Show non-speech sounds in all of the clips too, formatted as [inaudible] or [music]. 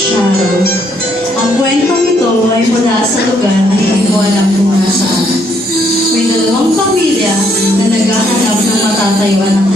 Shadow. Ang kwentong ito ay mula sa lugar na hindi ko alam kung nasaan. May dalawang pamilya na naghahanap ng matatayuan ng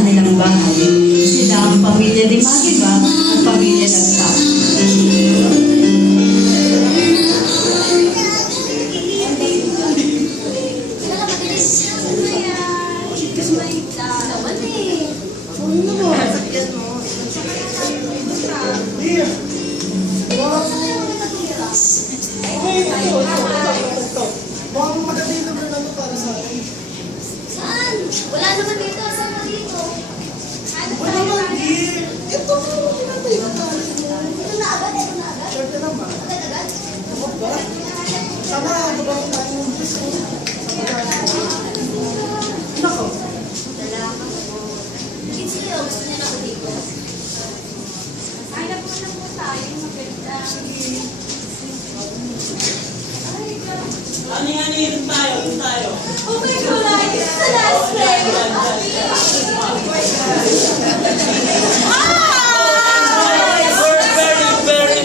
Ano yun tayo? Tayo. Oh my God! The last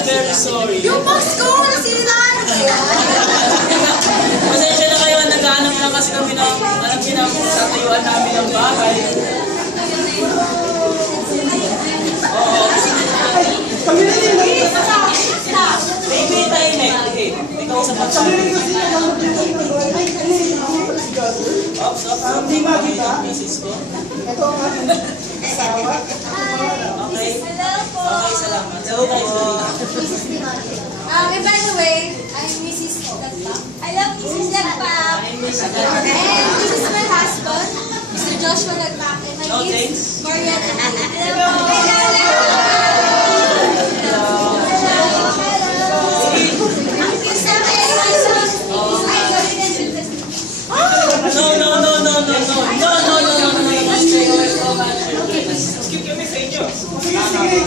very sorry. Yung box ko! Wala sininaan ko! Pasensya na kayo, naghahanap lang kasi kami ng, na, namin ng bahay. Oo. Pamilya din lang. Baby, tayo na. Okay, may kausap pa tayo. Pamilya kasi naghanap din tayo ng bahay. Ay, ano yun? Ako pala si Gather. Ops, ops. Ah, di ba kita? Misis ko. Ito ang aking asawa. Okay. Hello po! Okay, salamat. So, guys. Mrs. Um, and by the way, I'm Mrs. Lagpak. I love Mrs. Lagpak. I'm And this is my husband, Mr. Joshua Lagpak. And my kids. Mariette and Hello po! Hello! Ang kids namin ay husband. Ay, sorry na No, no, no, no, no, no. No, no, no, no, no. Skip kami sa inyo. Sige, sige.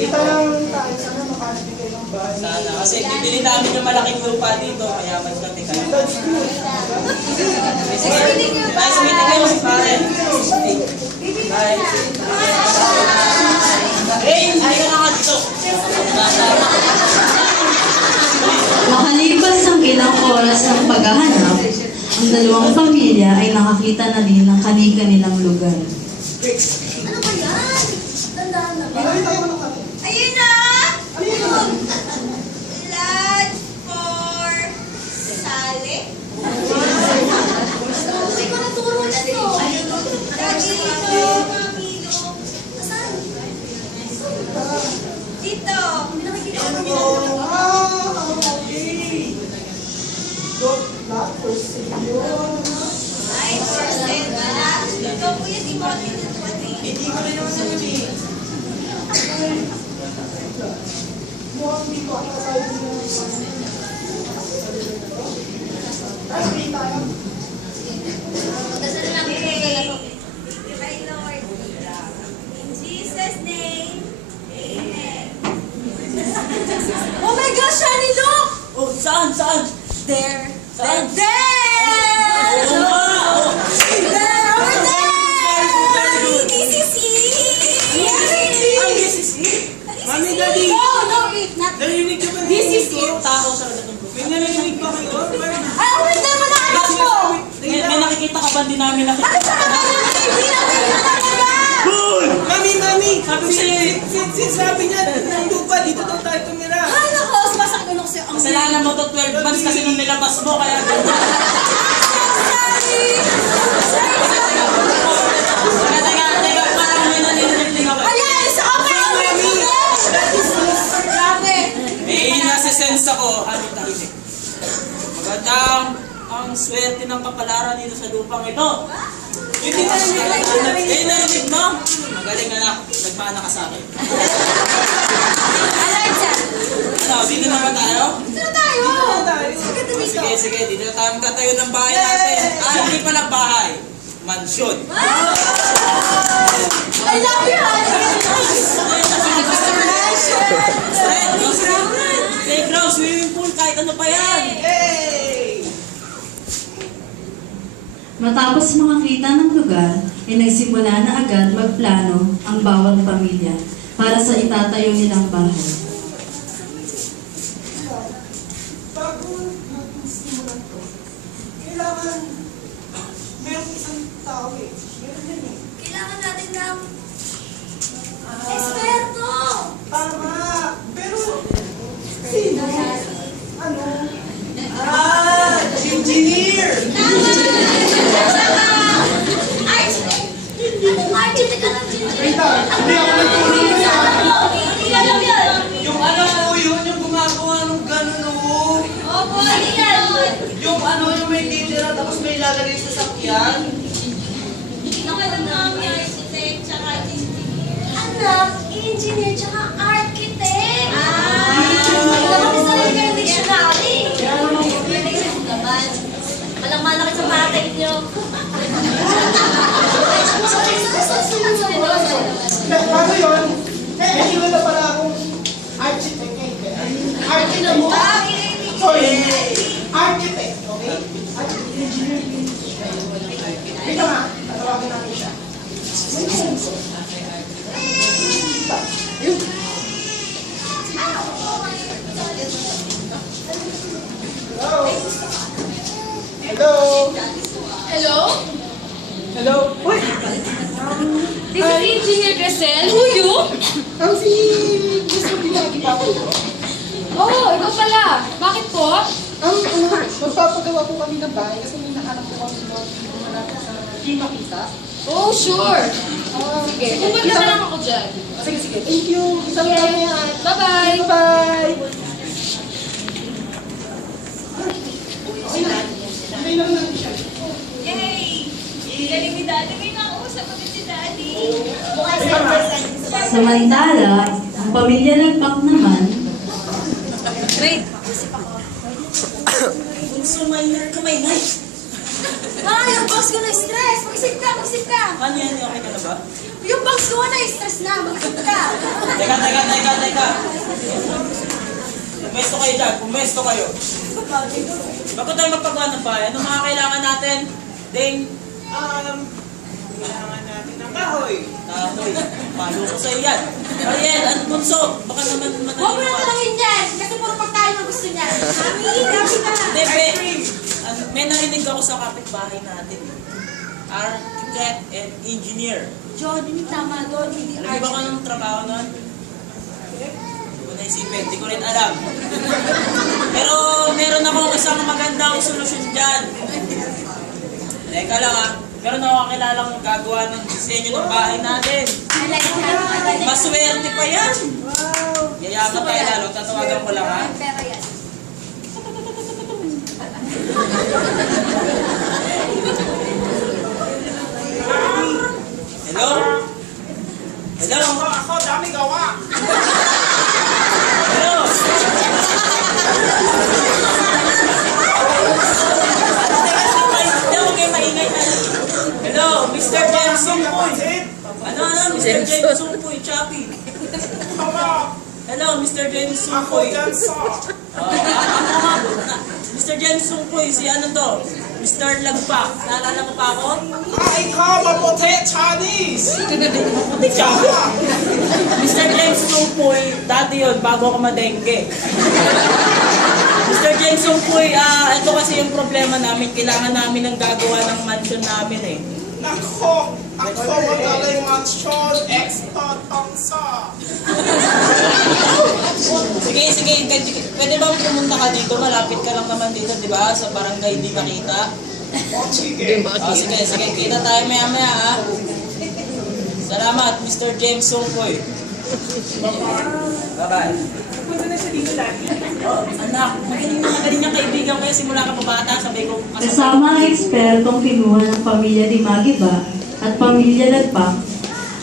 Kita lang tayo. Sana makakabigay ng bahay. Bibili namin yung malaking lupa dito, mayaman kami. Sige. Nice meeting you, pare. Bye. Hey, ay ka na nga dito. Makalipas ang ilang oras ng paghahanap, ang dalawang pamilya ay nakakita na din ng kani-kanilang lugar. Ano ba yan? Tandaan na ba? Pinakita ko na kami. Ayun na! Ano yun? Lodge for Sale. Hindi ko naturo nito. Dito, Mamilo. Nasaan? Dito. May nakikita ko dito. Oh, ah, okay. Don't laugh for sale. Ay, for sale pala. Ito, kuya, di mo ako dito. Hindi ko rin naman naman eh. Mukhang hindi ko ata tayo ng May narinig ba kayo? Ay, over there mo na anak mo! May, may nakikita ka ba? Hindi namin nakikita. Ano sa mga hindi namin na talaga? Mami, mami! Sabi ko Si, sa'yo, si, si, sabi niya, ng lupa, dito daw tayo tumira. Ay, nako, sumasakit ko sa'yo. Ang kasalanan mo to 12 months kasi nung nilabas mo, kaya ganyan. Teka, teka, teka, parang may naninilig ako. Ayan, sa kamay! Grabe! May nasa-sense ako, ano tahimik. Magandang ang swerte ng kapalaran dito sa lupang ito. Hindi ka narinig. Eh, narinig mo? Magaling anak, nagmana ka sa akin. Alexa, Ano, dito na ba tayo? dito na tayo! Sige. Sige, sige, dito na tayo magtatayo ng bahay natin. Ah, hindi pala bahay. Mansyon. I love you, honey! Playground, swimming pool, kahit ano pa yan. Matapos makakita ng lugar, ay nagsimula na agad magplano ang bawat pamilya para sa itatayo nilang bahay. naman. Meron isang tao eh. Meron din eh. Kailangan natin ng eksperto! Tama. Pero, sino? Ano? Ah, engineer! Architect ka ng ginger. Wait lang, hindi ako nagtulong sa Hindi alam yan. Yung ano po yun, yung gumagawa ng gano'n oh. Opo, hindi yan. Yung ano, yung may titira tapos may lalagay sa sakyan. Ng architect tsaka engineer. Anak, engineer tsaka architect. Ah! Dapat isa rin kayo dictionary. Naman. Walang malaki sa batay niyo. Sorry, sorry, sorry, sorry, sorry. Paano yun? May kilala pala akong architect eh. Architect mo? Sorry. Architect, okay? Architect, engineer. Ika nga, tatawagin natin siya. Yun. Hello? Hello? Hello? Hello? Uy! This is Engineer Grisel. Who you? Ang si Mr. Pinagi pa po. Oh, ikaw pala. Bakit po? Ang ano, magpapagawa po kami ng bahay kasi may nahanap po kami doon malapit sa di makita. Oh, sure. Ah, Sige, pupunta na lang ako dyan. Sige, sige. Thank you. Isang Sige. kami yan. Bye-bye. Bye! Okay na. Okay lang natin siya. Yay! Galing ni Daddy. May nakausap ko si Daddy. Samantala, ang pamilya Lagpak naman Bunso minor ka may night. Ah, yung boss ko na-stress. Mag-isip ka, mag-isip ka. Ano yan, okay ka na ba? Yung boss ko na-stress na. Mag-isip ka. Teka, teka, teka, teka. Pumesto kayo dyan, pumesto kayo. Bago tayo magpagawa ng bahay, ano mga kailangan natin? Ding, Um, kailangan natin ng kahoy. Tahoy, palo ko sa'yo yan. Ariel, ano bunso? Baka naman Huwag mo madali na mo. talangin yan. Kasi puro pagkain ang gusto niya. [laughs] Mami, happy ka. Bebe, ano, may narinig ako sa kapitbahay natin. Architect and engineer. John, hindi tama doon. Hindi Alam mo ba kung anong trabaho nun? Hindi ko naisipin, hindi ko rin alam. [laughs] Pero meron akong isang magandang solusyon dyan. Teka lang ah, meron ako kakilalang gagawa ng disenyo ng bahay natin. Maswerte pa yan. Yayaman tayo lalo, tatawagan ko lang ha. Pera yan. [laughs] Hello? Hello? Ako, dami gawa. Hello? Teka, sumay. Hindi, huwag kayo maingay na. Hello, Mr. James Sumpoy. Ano, ano, Mr. James Sumpoy, Chappy. Hello, Mr. James Sumpoy. Oh, ako nga po. Na- Mr. James Sumpoy, si ano to? Mr. Lagpak. Naalala mo pa ako? I come a potato Chinese. Puti ka. Mr. Sumpoy, dati yun, bago ako madengge. Mr. James Sumpoy, ah, ito kasi yung problema namin. Kailangan namin ng gagawa ng mansion namin eh. Nako, ako magaling mansion expert ang sa. Sige, sige, pwede, pwede ba pumunta ka dito? Malapit ka lang naman dito, di ba? Sa barangay di makita. O, sige. Oh, sige, sige, kita tayo maya maya ha. Salamat, Mr. James Sumpoy. Bye-bye. Punta na siya dito lagi. Oh, anak, magaling na magaling niyang kaibigan ko yan simula ka pa bata. Sabi ko, Kasama ang ekspertong kinuha ng pamilya Dimagiba at pamilya Lagpak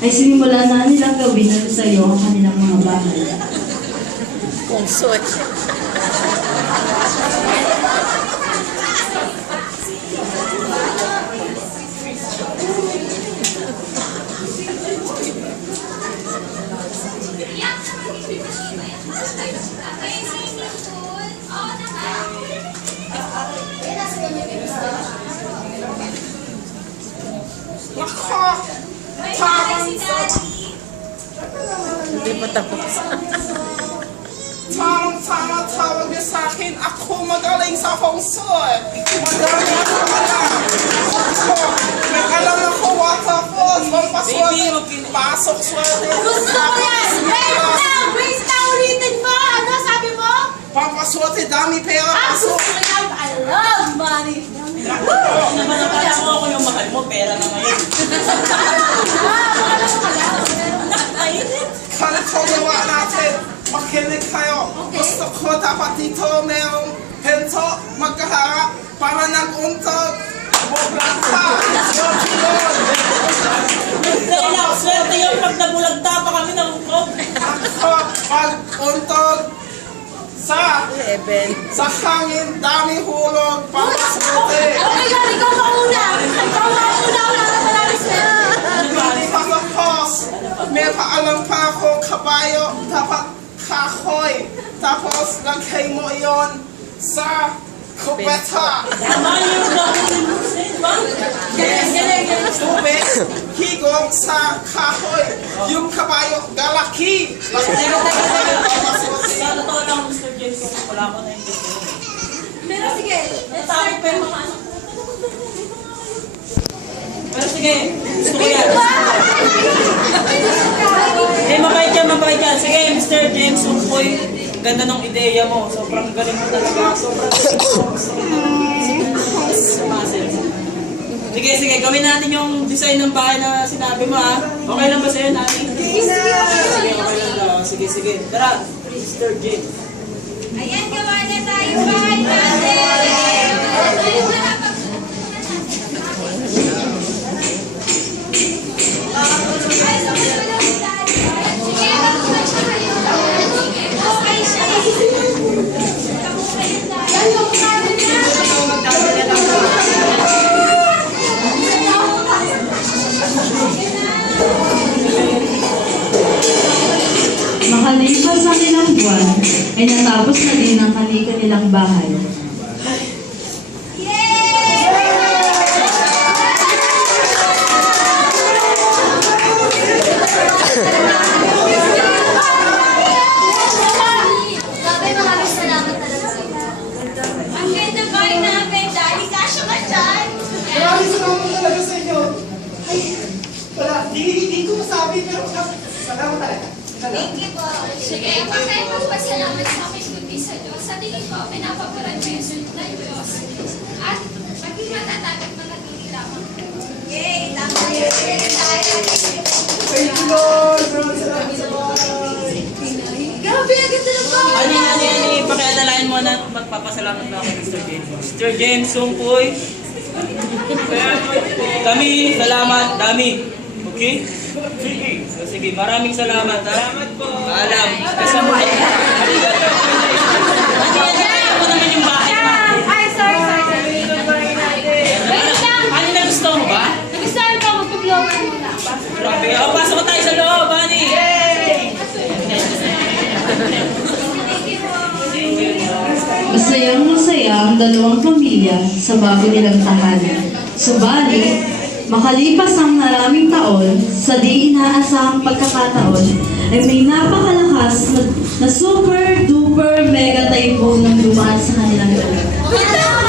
ay sinimula na nilang gawin na sa iyo ang kanilang mga bahay. Nako, feng shui. Madami ako alam. Ako, may alam ako pampaswerte, Baby, wag kin- pasok swerte. Gusto ko yan! Wait lang! Wait lang! Ulitin mo! Ano sabi mo? Pampaswerte, dami pera, Ah, gusto pasok. ko yan! I love money! Naman akala mo ako yung mahal mo, pera na ngayon. Ganito gawa natin. Makinig kayo. Gusto ko dapat dito mayroong pinto magkaharap para nag-untog. Swerte yun. Dahil lang, swerte yun pag nabulagta pa kami ng ukog. Ako pag-untog sa sa hangin, dami hulog, pampaswerte. Okay, God, ikaw mauna! Ikaw mauna! Wala na marami sa'yo! Hindi pa tapos. May paalam pa ako, kabayo, dapat kahoy. Tapos lagay mo yon sa kubeta. Tubig, higop sa kahoy. Yung kabayo, galaki. Sa totoo lang, Mr. James, kung wala ko na yung Pero sige, let's start yung mga anak ko. Pero sige, gusto ko yan. Eh, mabait yan, mabait yan. Sige, Mr. James Umpoy. Ganda ng ideya mo. Sobrang galing mo talaga. Sobrang galing mo. Muscles. Sige, sige. Gawin natin yung design ng bahay na sinabi mo, ha? Okay lang ba sa'yo, Nani? Sige, okay lang daw. Sige, sige. Tara, Mr. James. Ayan, gawa na tayo bahay natin! Ay, salamat talaga. Thank you po. Sige, pag kayo magpasalamat sa akin kundi sa Diyos, sa tingin ko, pinapaboran mo yung sunod ng Diyos. At maging matatag at manatili lamang. Yay! Tama yun. Thank you, Lord. Maraming salamat sa Lord. Grabe, ang ganda ng bahay. Ani, ani, ani, pakialalain mo na magpapasalamat na ako, Mr. James. Mr. James Sungkoy. [laughs] Kami, salamat, dami. Okay? Sige. So, sige, maraming salamat, ha? Salamat po. Paalam. Kasi mo. Ani, ani, ani, ako naman yung bahay mo. Ay, sorry, sorry, sorry. Wait lang. Ani, nagusto mo ba? Nagustuhan ko, magpag-vlogan muna. Grabe. O, pasok tayo sa loob, Ani. Masayang masaya ang dalawang pamilya sa bago nilang tahanan. Subalit, makalipas ang maraming taon, sa di inaasahang pagkakataon, ay may napakalakas na, na super duper mega typhoon ang dumaan sa kanilang lugar.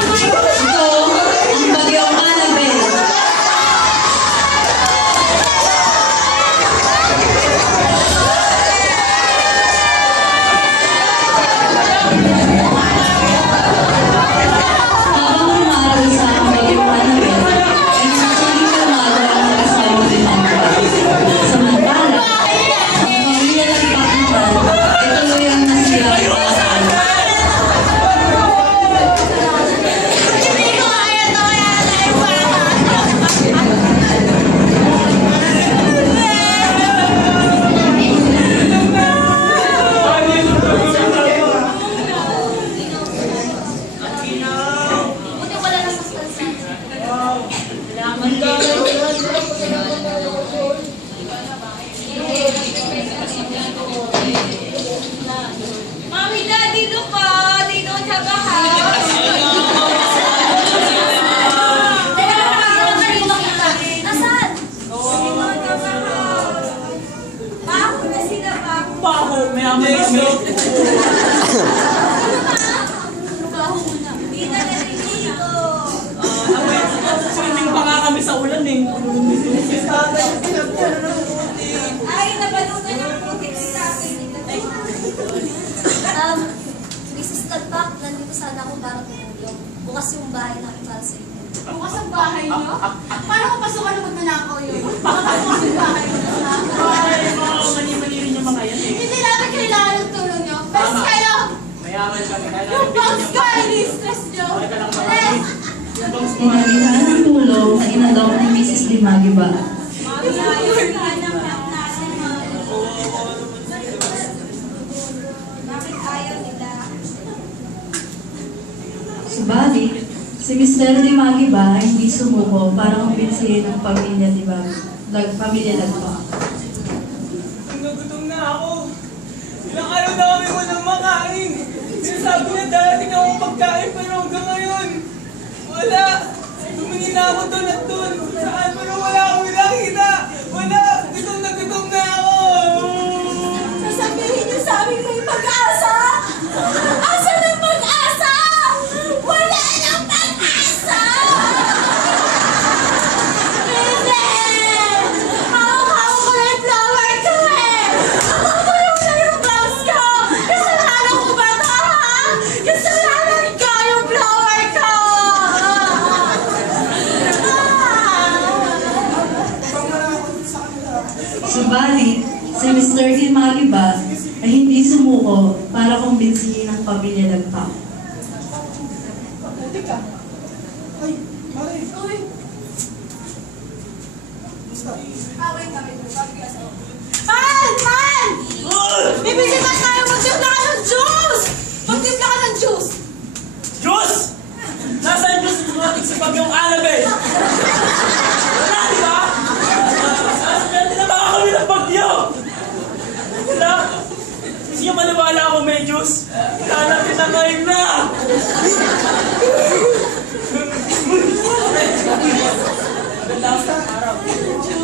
Mommy, Daddy, look po. They don't have a house. Teka, nakakita ka rin makita. Nasaan? They don't have a house. Baho na sila, baho. Baho, may amoy kami. Saan eh? Tatay, pinagpunan ng puti. Ay, nabalutan ng putik si tatay nila. Um, Mrs. Tagpak, nandito sana ako para tumulong. Bukas yung bahay namin para sa inyo. Bukas ang bahay niyo? Paano ko pasukan ng magnanakaw yun? Baka bukas ang bahay niyo. Ay, mga mali-mali rin yung mga yan eh. Hindi namin kailangan ng tulong niyo. Best kayo! Mayaman kami. Kaya Yung box ko ay ni-stress niyo. Okay ka lang ba? Alis! Yung box mo. Inagihan ng tulong na inalok ni Mrs. Limagiba. Si Mr. Limagiba ay hindi sumuko para kumbinsihin ang pamilya ni Bag, Lag, pamilya Lagpa. Gutom na ako. Ilang araw na kami walang makain. Sinasabi na darating akong pagkain pero hanggang ngayon, wala. Tumingin na ako doon at Basta. Away kami ng pag-asa. Man! Man! Bibili